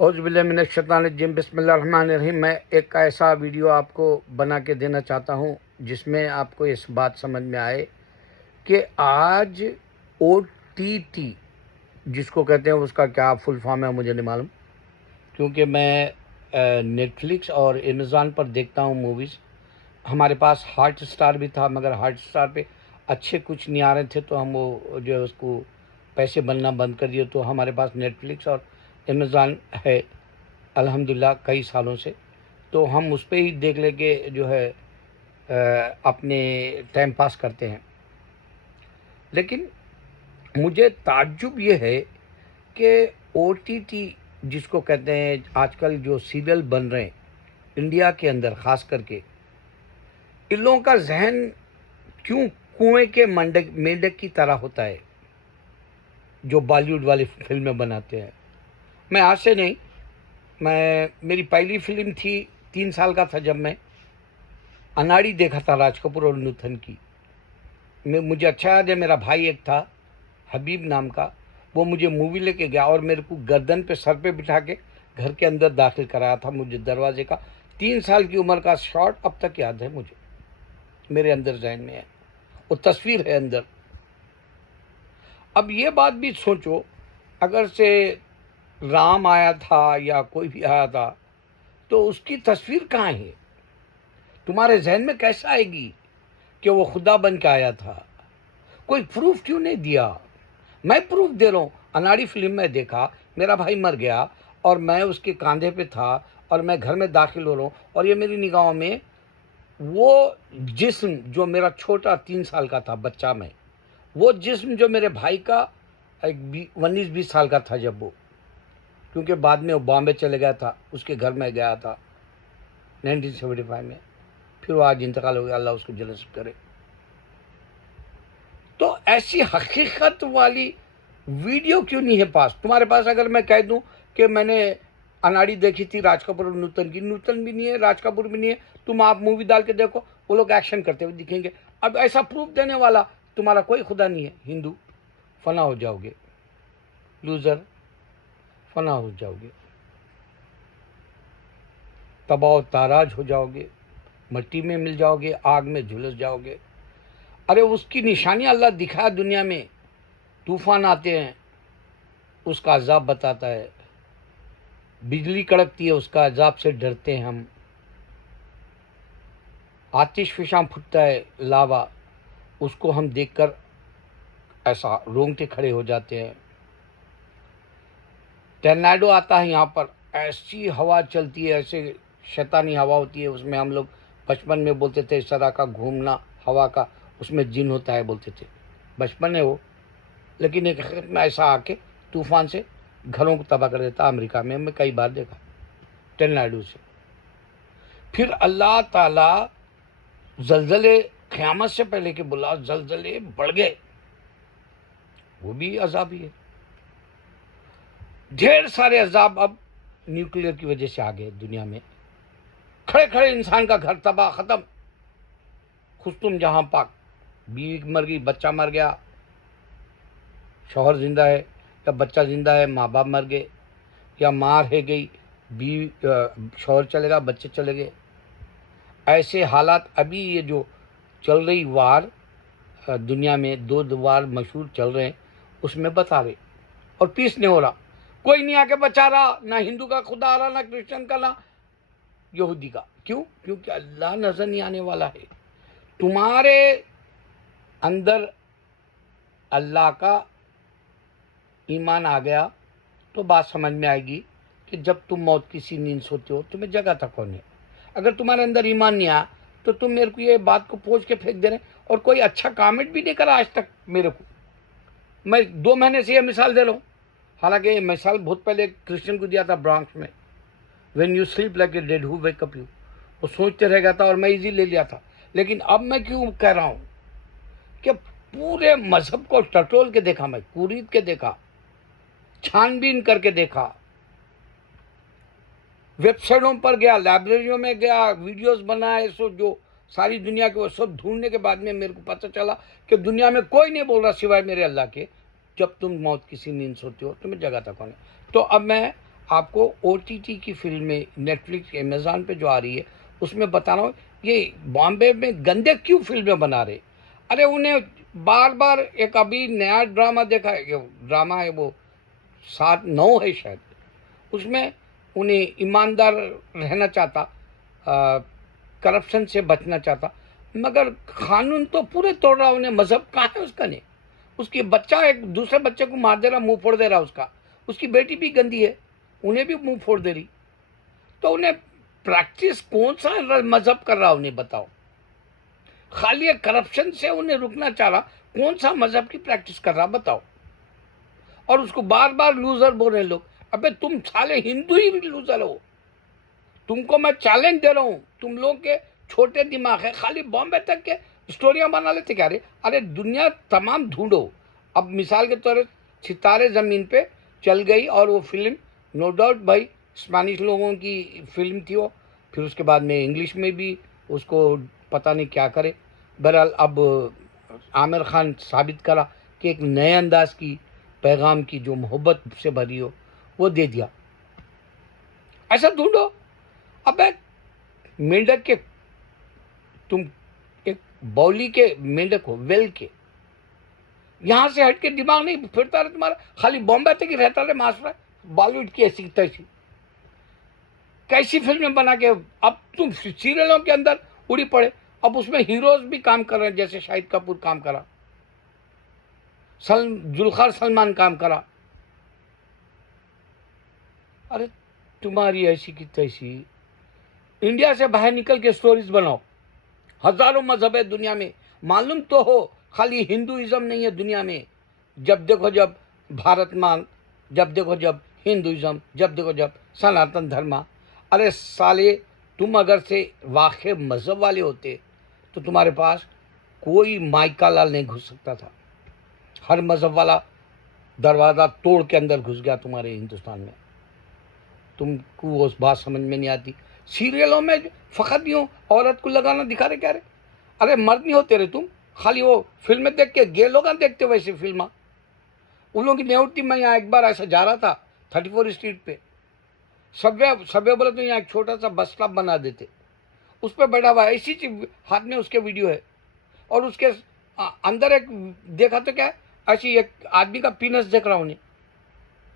اعوذ باللہ من الشیطان الرجیم بسم اللہ الرحمن الرحیم۔ میں ایک ایسا ویڈیو آپ کو بنا کے دینا چاہتا ہوں جس میں آپ کو اس بات سمجھ میں آئے کہ آج او ٹی ٹی جس کو کہتے ہیں اس کا کیا فل فارم ہے مجھے نہیں معلوم، کیونکہ میں نیٹ فلکس اور امیزون پر دیکھتا ہوں موویز۔ ہمارے پاس ہاٹ اسٹار بھی تھا مگر ہاٹ اسٹار پہ اچھے کچھ نہیں آ رہے تھے تو ہم وہ جو ہے اس کو پیسے بننا بند کر دیے، تو ہمارے پاس نیٹ فلکس اور امیزون ہے الحمدللہ کئی سالوں سے، تو ہم اس پہ ہی دیکھ لے کے جو ہے اپنے ٹائم پاس کرتے ہیں۔ لیکن مجھے تعجب یہ ہے کہ او ٹی ٹی جس کو کہتے ہیں آج کل جو سیریل بن رہے ہیں انڈیا کے اندر خاص کر کے، ان لوگوں کا ذہن کیوں کنویں کے مینڈک کی طرح ہوتا ہے جو بالی ووڈ والی فلمیں بناتے ہیں۔ میں آج سے نہیں، میری پہلی فلم تھی 3 سال کا تھا جب میں اناڑی دیکھا تھا راج کپور اور نوتن کی۔ مجھے اچھا یاد ہے، میرا بھائی ایک تھا حبیب نام کا، وہ مجھے مووی لے کے گیا اور میرے کو گردن پہ سر پہ بٹھا کے گھر کے اندر داخل کرایا تھا مجھے دروازے کا۔ 3 سال کی عمر کا شاٹ اب تک یاد ہے مجھے، میرے اندر ذہن میں ہے، وہ تصویر ہے اندر۔ اب یہ بات بھی سوچو، اگر سے رام آیا تھا یا کوئی بھی آیا تھا تو اس کی تصویر کہاں ہے؟ تمہارے ذہن میں کیسا آئے گی کہ وہ خدا بن کے آیا تھا؟ کوئی پروف کیوں نہیں دیا؟ میں پروف دے رہا ہوں۔ اناڑی فلم میں دیکھا، میرا بھائی مر گیا اور میں اس کے کاندھے پہ تھا اور میں گھر میں داخل ہو رہا ہوں اور یہ میری نگاہوں میں وہ جسم جو میرا چھوٹا 3 سال کا تھا بچہ میں، وہ جسم جو میرے بھائی کا 19-20 سال کا تھا جب وہ، کیونکہ بعد میں وہ بامبے چلے گیا تھا، اس کے گھر میں گیا تھا 1975 میں، پھر وہ آج انتقال ہو گیا، اللہ اس کو جنت نصیب کرے۔ تو ایسی حقیقت والی ویڈیو کیوں نہیں ہے پاس تمہارے پاس؟ اگر میں کہہ دوں کہ میں نے اناڑی دیکھی تھی راج کپور اور نوتن کی، نوتن بھی نہیں ہے، راج کپور بھی نہیں ہے، تم آپ مووی ڈال کے دیکھو، وہ لوگ ایکشن کرتے ہوئے دکھیں گے۔ اب ایسا پروف دینے والا تمہارا کوئی خدا نہیں ہے، ہندو فنا ہو جاؤ گے، لوزر فنا ہو جاؤ گے، تباہ و تاراج ہو جاؤ گے، مٹی میں مل جاؤ گے، آگ میں جھلس جاؤ گے۔ ارے اس کی نشانیاں اللہ دکھایا دنیا میں، طوفان آتے ہیں اس کا عذاب بتاتا ہے، بجلی کڑکتی ہے اس کا عذاب سے ڈرتے ہیں ہم، آتش فشاں پھٹتا ہے لاوا، اس کو ہم دیکھ کر ایسا رونگٹے کھڑے ہو جاتے ہیں۔ ٹورناڈو آتا ہے یہاں پر، ایسی ہوا چلتی ہے، ایسے شیطانی ہوا ہوتی ہے، اس میں ہم لوگ بچپن میں بولتے تھے اس طرح کا گھومنا ہوا کا، اس میں جن ہوتا ہے بولتے تھے، بچپن ہے وہ، لیکن ایک حقیقت میں ایسا آ کے طوفان سے گھروں کو تباہ کر دیتا۔ امریکہ میں کئی بار دیکھا ٹورناڈو سے۔ پھر اللہ تعالیٰ زلزلے قیامت سے پہلے کہ بولا زلزلے بڑھ گئے، وہ بھی عذاب ہی ہے۔ ڈھیر سارے عذاب اب نیوکلیئر کی وجہ سے آ گئے دنیا میں، کھڑے کھڑے انسان کا گھر تباہ ختم، خستم جہاں پاک، بیوی مر گئی، بچہ مر گیا، شوہر زندہ ہے یا بچہ زندہ ہے، ماں باپ مر گئے یا ماں رہ گئی، بیوی شوہر چلے گا، بچے چلے گئے۔ ایسے حالات ابھی یہ جو چل رہی وار دنیا میں 2 وار مشہور چل رہے ہیں اس میں بتا رہے، اور پیس نہیں ہو رہا، کوئی نہیں آ کے بچا رہا، نہ ہندو کا خدا آ رہا، نہ کرسچن کا، نہ یہودی کا۔ کیوں؟ کیونکہ اللہ نظر نہیں آنے والا ہے۔ تمہارے اندر اللہ کا ایمان آ گیا تو بات سمجھ میں آئے گی کہ جب تم موت کی سی نیند سوتے ہو تمہیں جگاتا کون ہے؟ اگر تمہارے اندر ایمان نہیں آیا تو تم میرے کو یہ بات کو پوچھ کے پھینک دے رہے، اور کوئی اچھا کامنٹ بھی نہیں کرا آج تک میرے کو۔ میں 2 مہینے سے یہ مثال دے رہا ہوں، حالانکہ یہ مثال بہت پہلے کرسچن کو دیا تھا برانکس میں، when you sleep like a dead who wake up you, وہ سوچتے رہ گیا تھا اور میں ایزی لے لیا تھا۔ لیکن اب میں کیوں کہہ رہا ہوں کہ پورے مذہب کو ٹٹول کے دیکھا، میں کورید کے دیکھا، چھان بین کر کے دیکھا، ویب سائٹوں پر گیا، لائبریریوں میں گیا، ویڈیوز بنائے، سو جو ساری دنیا کے وہ سب ڈھونڈنے کے بعد میں میرے کو پتہ چلا کہ دنیا میں کوئی نہیں بول رہا سوائے میرے اللہ کے، جب تم موت کسی نیند سوتے ہو تمہیں جگاتا کون ہے؟ تو اب میں آپ کو او ٹی ٹی کی فلمیں نیٹ فلکس امیزون پہ جو آ رہی ہے اس میں بتا رہا ہوں یہ بامبے میں گندے کیوں فلمیں بنا رہے. ارے انہیں بار بار ایک ابھی نیا ڈرامہ دیکھا ہے, ڈرامہ ہے وہ 7-9 ہے شاید, اس میں انہیں ایماندار رہنا چاہتا, کرپشن سے بچنا چاہتا, مگر قانون تو پورے توڑ رہا. انہیں مذہب کہاں ہے اس کا نہیں. اس کی بچہ ایک دوسرے بچے کو مار دے رہا, منہ پھوڑ دے رہا. اس کی بیٹی بھی گندی ہے, انہیں بھی منہ پھوڑ دے رہی. تو انہیں پریکٹس کون سا مذہب کر رہا انہیں بتاؤ. خالی کرپشن سے انہیں رکنا چاہ رہا, کون سا مذہب کی پریکٹس کر رہا بتاؤ. اور اس کو بار بار لوزر بول رہے لوگ. ابے تم سالے ہندو ہی لوزر ہو. تم کو میں چیلنج دے رہا ہوں, تم لوگ کے چھوٹے دماغ ہے, خالی بامبے تک کے اسٹوریاں بنا لیتے کیا رے. ارے دنیا تمام ڈھونڈو. اب مثال کے طور پر ستارے زمین پہ چل گئی, اور وہ فلم نو ڈاؤٹ بھائی اسپینش لوگوں کی فلم تھی وہ, پھر اس کے بعد میں انگلش میں بھی اس کو پتہ نہیں کیا کرے. بہرحال اب عامر خان ثابت کرا کہ ایک نئے انداز کی پیغام کی جو محبت سے بھری ہو وہ دے دیا. ایسا ڈھونڈو. اب مینڈک کے تم ایک بولی کے مینڈک ہو, ویل کے, یہاں سے ہٹ کے دماغ نہیں پھرتا رہے تمہارا, خالی بامبے تک ہی رہتا رہے معاشرہ. بالی ووڈ کی ایسی تیسی کیسی فلمیں بنا کے اب تم سیریلوں کے اندر اڑی پڑے. اب اس میں ہیروز بھی کام کر رہے ہیں, جیسے شاہد کپور کام کرا, ذوالفقار سلمان کام کرا. ارے تمہاری ایسی کی تیسی. انڈیا سے باہر نکل کے سٹوریز بناؤ. ہزاروں مذہب ہے دنیا میں, معلوم تو ہو خالی ہندوازم نہیں ہے دنیا میں. جب دیکھو جب بھارت مان, جب دیکھو جب ہندوازم, جب دیکھو جب سناتن دھرما. ارے سالے تم اگر سے واقع مذہب والے ہوتے تو تمہارے پاس کوئی مائکا لال نہیں گھس سکتا تھا. ہر مذہب والا دروازہ توڑ کے اندر گھس گیا تمہارے ہندوستان میں. تم کو وہ بات سمجھ میں نہیں آتی. سیریلوں میں فقط یوں عورت کو لگانا دکھا رہے کیا رہے. ارے مرد نہیں ہوتے رہے تم, خالی وہ فلمیں دیکھ کے گے لوگ دیکھتے ویسے فلمیں. ان لوگوں کی نیوٹی. میں یہاں ایک بار ایسا جا رہا تھا 34 اسٹریٹ پہ, سبوے بولے تو یہاں ایک چھوٹا سا بس اسٹاپ بنا دیتے, اس پہ بیٹھا ہوا ہے, اسی چیز ہاتھ میں اس کے ویڈیو ہے, اور اس کے اندر ایک دیکھا تو کیا ایسی ایک آدمی کا پینس دیکھ رہا ہوں,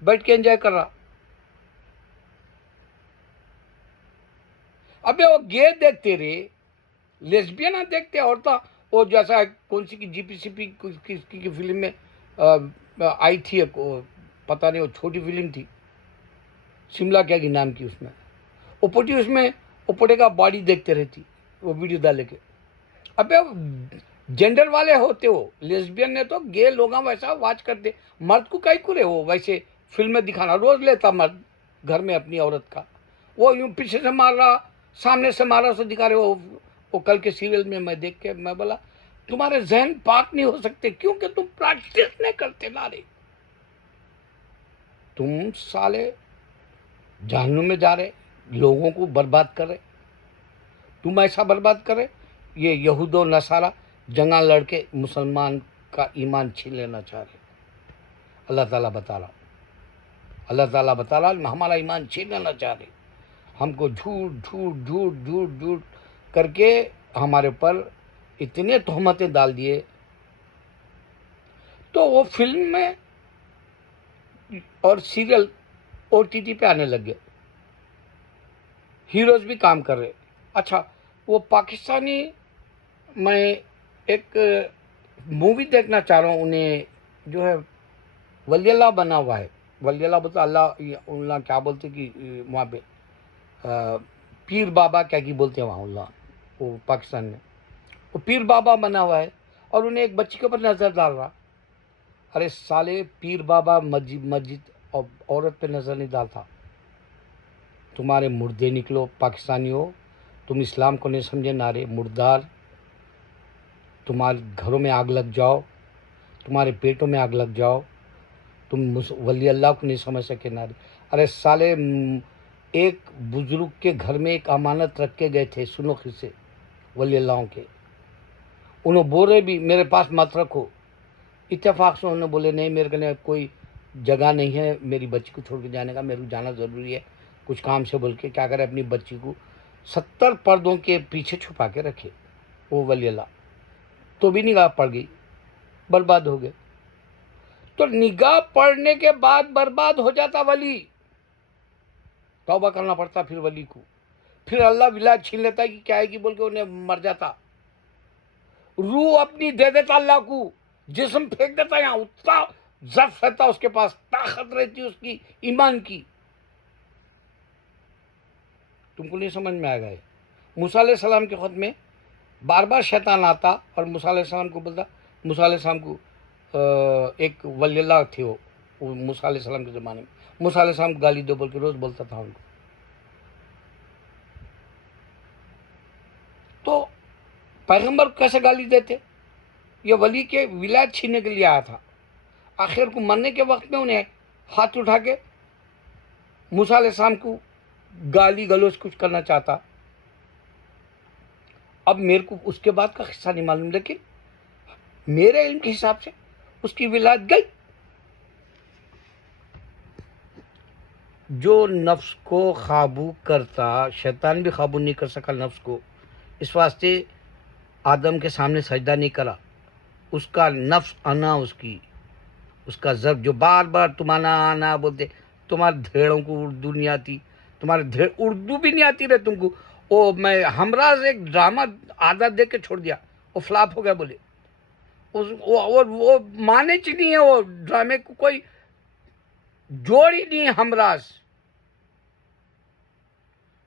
بیٹھ کے انجوائے کر رہا. ابے وہ گے دیکھتے رہے, لیسبین دیکھتے عورتیں. وہ جیسا کون سی کی جی پی سی پی کی فلم میں آئی تھی, پتہ نہیں, وہ چھوٹی فلم تھی, شملہ کیا کی نام کی, اس میں اوپوٹی, اس میں اوپوٹے کا باڈی دیکھتے رہتی وہ ویڈیو ڈالے کے. ابے جینڈر والے ہوتے ہو, لیسبین نے تو گے لوگ ویسا واچ کرتے. مرد کو کئی کرے وہ ویسے فلمیں دکھانا, روز لیتا مرد گھر میں اپنی عورت کا. وہ یوں پیچھے سے مار رہا, سامنے سے مار رہا, اسے دکھا رہے. وہ کل کے سیریل میں دیکھ کے میں بولا تمہارے ذہن پاک نہیں ہو سکتے کیونکہ تم پریکٹس نہیں کرتے نارے. تم سالے جہنم میں جا رہے, لوگوں کو برباد کر رہے. تم ایسا برباد کر رہے. یہ یہود و نصارہ جنگا لڑ کے مسلمان کا ایمان چھین لینا چاہ رہے. اللہ تعالیٰ بتا رہا, اللہ تعالیٰ بتا رہا ہمارا ایمان چھین لینا چاہ رہے. ہم کو جھوٹ جھوٹ جھوٹ جھوٹ جھوٹ کر کے ہمارے پر اتنے تہمتیں ڈال دیے. تو وہ فلم میں اور سیریل او ٹی ٹی پہ آنے لگ گئے, ہیروز بھی کام کر رہے. اچھا وہ پاکستانی, میں ایک مووی دیکھنا چاہ رہا ہوں, انہیں جو ہے ولی اللہ بنا ہوا ہے. ولی اللہ بولتا اللہ کیا بولتے کہ وہاں پہ پیر بابا کیا کی بولتے ہیں وہاں اللہ, وہ پاکستان میں وہ پیر بابا بنا ہوا ہے, اور انہیں ایک بچی کے اوپر نظر ڈال رہا. ارے سالے پیر بابا مسجد اور عورت پہ نظر نہیں ڈالتا. تمہارے مردے نکلو پاکستانی ہو, تم اسلام کو نہیں سمجھے نارے مردار. تمہارے گھروں میں آگ لگ جاؤ, تمہارے پیٹوں میں آگ لگ جاؤ, تم ولی اللہ کو نہیں سمجھ سکے نارے. ارے سالے ایک بزرگ کے گھر میں ایک امانت رکھ کے گئے تھے, سنو سے ولی اللہ کے. انہوں بول رہے بھی میرے پاس مت رکھو, اتفاق سے انہوں نے بولے نہیں میرے کو کوئی جگہ نہیں ہے میری بچی کو چھوڑ کے جانے کا، میرے کو جانا ضروری ہے کچھ کام سے بول کے کیا کرے، اپنی بچی کو 70 پردوں کے پیچھے چھپا کے رکھے وہ ولی اللہ، تو بھی نگاہ پڑ گئی، برباد ہو گئے۔ تو نگاہ پڑنے کے بعد برباد ہو جاتا ولی، توبہ کرنا پڑتا پھر ولی کو، پھر اللہ ولایت چھین لیتا ہے کہ کیا ہے کہ بول کے انہیں مر جاتا، روح اپنی دے دیتا اللہ کو، جسم پھینک دیتا، یہاں اتنا ضعف رہتا اس کے پاس، طاقت رہتی اس کی ایمان کی۔ تم کو نہیں سمجھ میں آئے گا۔ موسیٰ علیہ السلام کے خود میں بار بار شیطان آتا اور موسیٰ علیہ السلام کو بولتا، موسیٰ علیہ السلام کو ایک ولی اللہ تھے وہ موسیٰ علیہ السلام کے زمانے میں، موسیٰ علیہ السلام گالی دو بول کے روز بولتا تھا ان کو۔ تو پیغمبر کیسے گالی دیتے؟ یہ ولی کے ولایت چھیننے کے لیے آیا تھا، آخر کو مرنے کے وقت میں انہیں ہاتھ اٹھا کے موسیٰ علیہ السلام کو گالی گلوچ کچھ کرنا چاہتا۔ اب میرے کو اس کے بعد کا قصہ نہیں معلوم، لیکن میرے علم کے حساب سے اس کی ولایت گئی۔ جو نفس کو قابو کرتا، شیطان بھی قابو نہیں کر سکا نفس کو، اس واسطے آدم کے سامنے سجدہ نہیں کرا، اس کا نفس انا، اس کا ضرب جو بار بار تمہارا آنا بولتے، تمہارے دھیڑوں کو اردو نہیں آتی، تمہارے اردو بھی نہیں آتی رہے تم کو۔ وہ میں ہمراز ایک ڈرامہ آدھا دیکھ کے چھوڑ دیا، وہ فلاپ ہو گیا بولے، وہ مانے چ نہیں ہے، وہ ڈرامے کو کوئی جوڑ ہی نہیں ہے ہمراز۔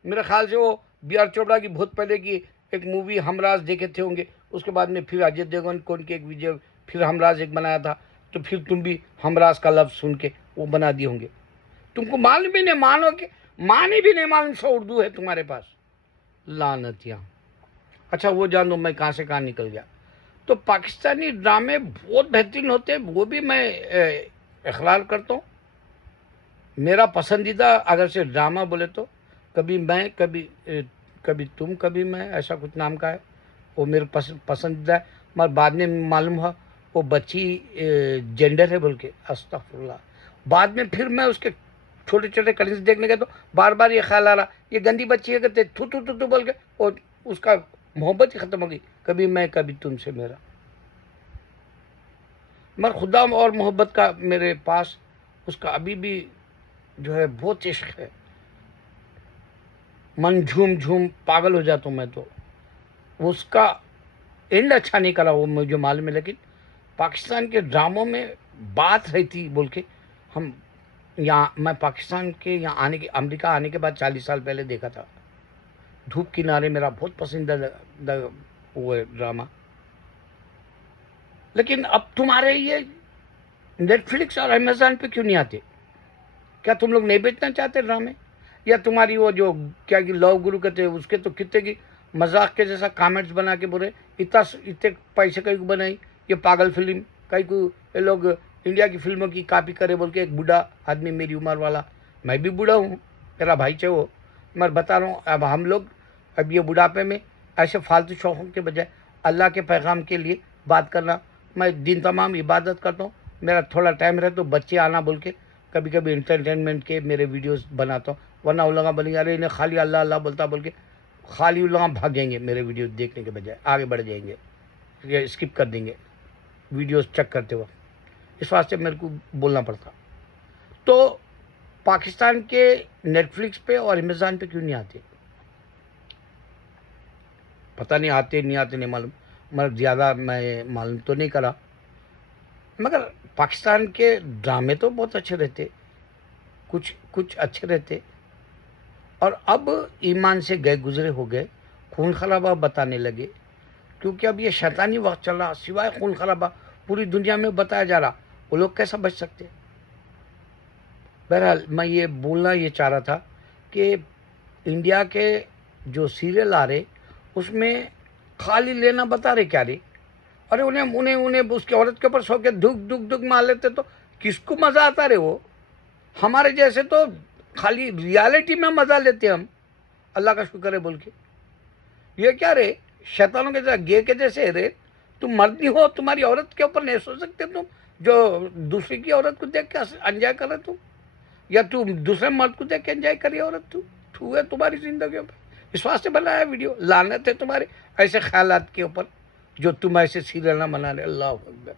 میرے خیال سے وہ بی آر چوپڑا کی بہت پہلے کی ایک مووی ہمراز دیکھے تھے ہوں گے، اس کے بعد میں پھر اجے دیوگن کون کی ایک ویڈیو پھر ہمراز ایک بنایا تھا، تو پھر تم بھی ہمراز کا لفظ سن کے وہ بنا دیے ہوں گے۔ تم کو معلوم بھی نہیں، مانو کہ مانی بھی نہیں معلوم سو اردو ہے تمہارے پاس، لعنتیاں۔ اچھا وہ جان دو میں کہاں سے کہاں نکل گیا۔ تو پاکستانی ڈرامے بہت بہترین ہوتے ہیں، وہ بھی میں اقرار کرتا ہوں۔ میرا پسندیدہ اگر سے ڈرامہ بولے تو کبھی میں کبھی تم کبھی میں، ایسا کچھ نام کا ہے، وہ میرے پسندیدہ ہے، مگر بعد میں معلوم ہوا وہ بچی جینڈر ہے بول کے، استغفر اللہ۔ بعد میں پھر میں اس کے چھوٹے چھوٹے کٹنگز دیکھنے گئے تو بار بار یہ خیال آ رہا یہ گندی بچی ہے، کہتے تھو تھو تھو بول کے، اور اس کا محبت ہی ختم ہو گئی، کبھی میں کبھی تم سے میرا۔ مگر خدا اور محبت کا میرے پاس اس کا ابھی بھی جو ہے بہت عشق ہے، من جھوم پاگل ہو جاتا ہوں میں تو۔ اس کا اینڈ اچھا نہیں کرا وہ مجھے معلوم ہے، لیکن پاکستان کے ڈراموں میں بات رہتی بول کے ہم یہاں، میں پاکستان کے یہاں آنے کے، امریکہ آنے کے بعد 40 سال پہلے دیکھا تھا دھوپ کنارے، میرا بہت پسندیدہ وہ ڈرامہ۔ لیکن اب تمہارے یہ نیٹ فلکس اور امیزون پہ کیوں نہیں آتے؟ کیا تم لوگ نہیں بیچنا چاہتے ڈرامے؟ یا تمہاری وہ جو کیا کہ لو گرو کہتے ہیں اس کے تو کتنے کی مذاق کے جیسا کامنٹس بنا کے بولے اتنے پیسے کئی کو بنائی یہ پاگل فلم، کئی کو یہ لوگ انڈیا کی فلموں کی کاپی کرے بول کے۔ ایک بوڑھا آدمی میری عمر والا، میں بھی بوڑھا ہوں، میرا بھائی چاہے وہ، میں بتا رہا ہوں اب ہم لوگ اب یہ بڑھاپے میں ایسے فالتو شوقوں کے بجائے اللہ کے پیغام کے لیے بات کرنا۔ میں دن تمام عبادت کرتا ہوں، میرا تھوڑا ٹائم رہے تو بچے آنا بول کے کبھی کبھی انٹرٹینمنٹ کے میرے ویڈیوز بناتا ہوں، ورنہ وہ لوگ بولیں گے ارے انہیں خالی اللہ اللہ بولتا بول کے، خالی وہ لوگ بھاگ جائیں گے میرے ویڈیوز دیکھنے کے بجائے، آگے بڑھ جائیں گے، اسکپ کر دیں گے ویڈیوز چیک کرتے وقت۔ اس واسطے میرے کو بولنا پڑتا۔ تو پاکستان کے نیٹ فلکس پہ اور امیزون پہ کیوں نہیں آتے؟ پتہ نہیں آتے نہیں معلوم، مگر زیادہ میں معلوم تو نہیں کرا۔ مگر پاکستان کے ڈرامے تو بہت اچھے رہتے، کچھ اچھے رہتے، اور اب ایمان سے گئے گزرے ہو گئے، خون خرابہ بتانے لگے، کیونکہ اب یہ شیطانی وقت چل رہا، سوائے خون خرابہ پوری دنیا میں بتایا جا رہا، وہ لوگ کیسا بچ سکتے؟ بہرحال میں یہ بولنا یہ چاہ رہا تھا کہ انڈیا کے جو سیریل آ رہے اس میں خالی لینا بتا رہے کیا رہے، ارے انہیں اس کی عورت کے اوپر سو کے دھک مار لیتے تو کس کو مزہ آتا رہے؟ وہ ہمارے جیسے تو خالی ریالٹی میں مزہ لیتے ہم، اللہ کا شکر ہے بول کے۔ یہ کیا رہے شیطانوں کے جیسے، گے کے جیسے رہے، تم مرد نہیں ہو، تمہاری عورت کے اوپر نہیں سو سکتے تم، جو دوسری کی عورت کو دیکھ کے انجوائے کر رہے تم، یا تم دوسرے مرد کو دیکھ کے انجوائے کری عورت تو ہے تمہاری زندگیوں پہ. اس واسطے بنایا ویڈیو. لعنت ہے تمہارے ایسے خیالات کے اوپر جو تم ایسے سیریل نہ بنا رہے. اللہ اکبر.